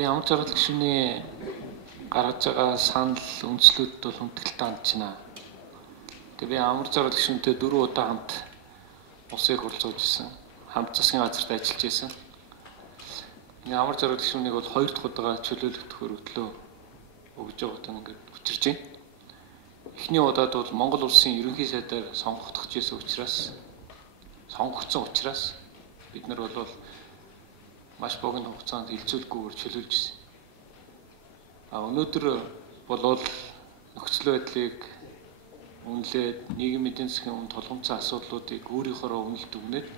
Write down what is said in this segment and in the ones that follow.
Би ямар зорилго шүний гаргаж байгаа санал үндслүүдэд бол хүндэтгэлтэй хандж байна. Тэгээ би амар зорилго шүнтэй 4 удаа хамт улсын их хурлд сууж исэн. Хамт засгийн газарт ажиллаж исэн. Амар зорилго шүнийг бол 2 дахь удаага чөлөөлөгдөхөөр өглөө өгж байгаатай ингээд учирж байна. Эхний удаад бол Монгол улсын ерөнхий сайдаар сонгогдох гэсэн сонгогдсон учраас бид нар бол маш богино хугацаанд хилцүүлгүйгээр чөлөөлж ирсэн. Өнөөдөр бол нөхцөл байдлыг үнэлээд нийгмийн эдийн засгийн өмнө толгомцсон асуудлуудыг өөрийнхөө үнэлт өгнөд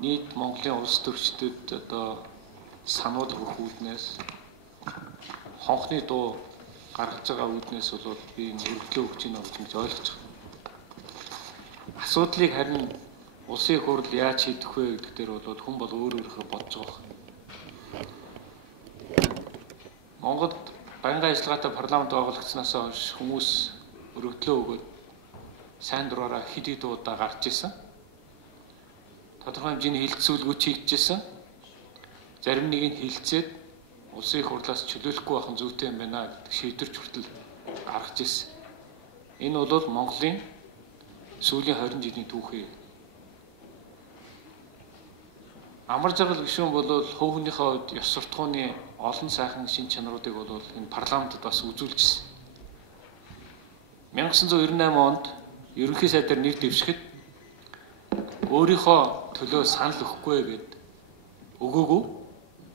нийт Монголын улс төрчдөд сануул өгөх үүднээс хонхны дуу гаргаж байгаа үүднээс бол би өргөдлөө өгч ийн гэж ойлгож байна. Асуудлыг харин улсын их хурл яаж шийдэх вэ гэдэг дээр бол хүн бол өөрөөрөө бодож байгаа. Монголд байнгын ажиллагаатай парламент байгуулагдсанаас хойш хүмүүс өргөдлөө өгөөд сайн дураараа хэд хэд удаа гарч ирсэн. Тодорхой хэмжээний хилцүүлгүүд хийгдчихсэн. Зарим нэг нь хилцээд улсын их хурлаас чөлөөлөхгүй байх нь зүйтэй юм байна гэдэг шийдвэрч хүртэл гаргаж ирсэн. Энэ бол Монголын сүүлийн 20 жилийн түүхий. Амар жаргал гишүүн бол хувь хүнийхээ хувьд ёс суртахууны олон сайхан шин чанаруудыг бол энэ парламентод бас үзүүлжсэн. 1998 онд ерөнхий сайдаар нэр дэвшихэд өөрийнхөө төлөө санал өгөхгүй гэд өгөөгүй.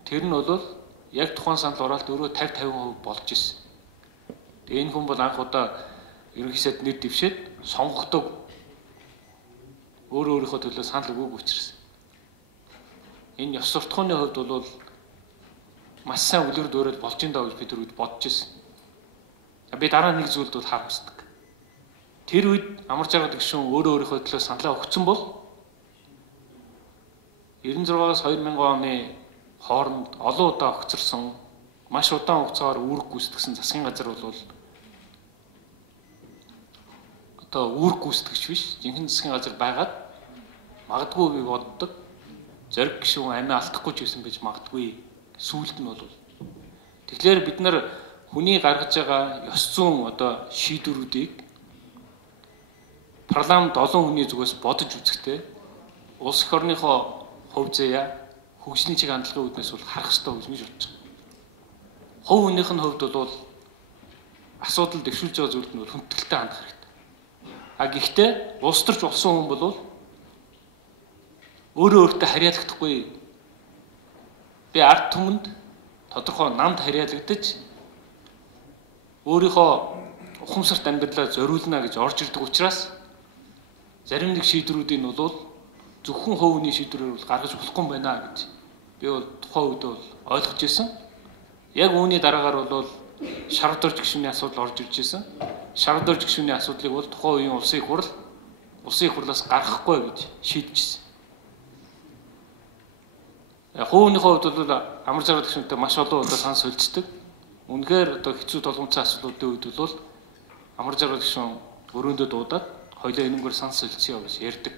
Тэр нь бол яг тухайн санал оролт өөрөө 50-50% болж ирсэн. Тэгээ энэ хүн бол анх удаа ерөнхий сайд нэр дэвшээд сонгогддог өөрийнхөө төлөө санал өгөөгүй учраас. Энэ ёс суртахууны хувьд бол маш сайн үлгэр дуурайл болж ин даа гэж бид нар бодож ирсэн. Би дараа нэг зүйлд бол харамсдаг. Тэр үед амар жаргал гишүүн өөрийнхөө төлөө саналаа өгсөн бол 96-аас 2000 оны хооронд олон удаа огцорсон маш удаан хугацаагаар үүрэг гүйцэтгсэн засгийн газар бол үүрэг гүйцэтгэгч биш, жинхэнэ засгийн газар байгаад магадгүй би боддог. Зориг гишүүн амиа алдахгүй ч гэсэн байж магадгүй. Сүүлд нь бол. Тэгэхээр бид нар хүний гаргаж байгаа ёс зүйн шийдвэрүүдийг парламент олон хүний зүгээс бодож үзэхдээ улс их орныхоо хувь заяа хөгжлийн чиг хандлагын үүднээс бол харах хэрэгтэй гэж бодож байна. Хувь хүнийх нь хувьд бол асуудал дэвшүүлж байгаа зүйлд нь хүндэтгэлтэй хандах хэрэгтэй. Гэхдээ улс төрч болсон хүн бол өөртөө харьяалагдахгүй. Би ард түмэнд тодорхой намд харьяалагдаж өөрийнхөө ухамсарт амьдралаа зориулна гэж орж ирдэг учраас зарим нэг шийдвэрүүдийг нь бол зөвхөн хувь хүний шийдвэрээр гаргаж болохгүй юм байна гэж би бол тухайн үед бол ойлгож ирсэн. Яг үүний дараагаар бол шаргадорж гишүүний асуудал орж ирж ирсэн. Шаргадорж гишүүний асуудлыг бол тухайн үеийн улсын их хурлаас гаргахгүй гэж шийдчихсэн. Хувийнхөө хувьд бол амар жаргал гишүүнтэй маш олон удаа санал солилцдог. Үнэхээр хэцүү толгомцсон асуудлуудын үед бол амар жаргал гишүүн өрөөндөө дуудаад хоёлаа энэнгээр санал солилцъё гэж ярьдаг.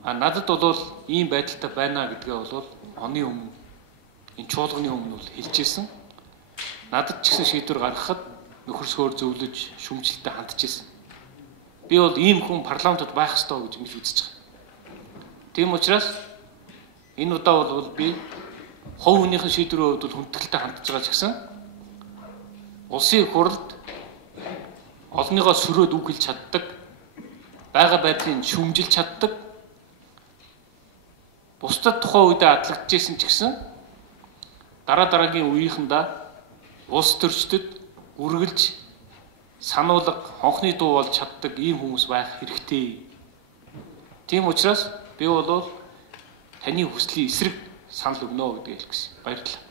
Надад бол ийм байдалтай байна гэдгээ бол оны өмнө энэ чуулганы өмнө бол хэлжсэн. Надад ч гэсэн шийдвэр гаргахад нөхөрсгөөр зөвлөж шүмжлэлтэй хандж ирсэн. Би бол ийм хүн парламентод байх ёстой гэж үзэж байгаа. Тийм учраас энэ удаа бол би хувь хүнийхэн шийдвэрийн хувьд хүндэтгэлтэй хандж байгаа ч гэсэн улсын их хурлд олныгоо сөрөөд үг хэлж чаддаг, байгаа байдлыг шүмжилж чаддаг, бусдад тухайн үедээ адлагдчихсэн ч гэсэн дараагийн үеийнхэндээ улс төрчдөд үргэлж сануулга, хонхны дуу болж чаддаг ийм хүмүүс байх хэрэгтэй. Тийм учраас би бол таны хүслийн эсрэг санал өгнө гэдгийг хэлэх гэсэн. Баярлалаа.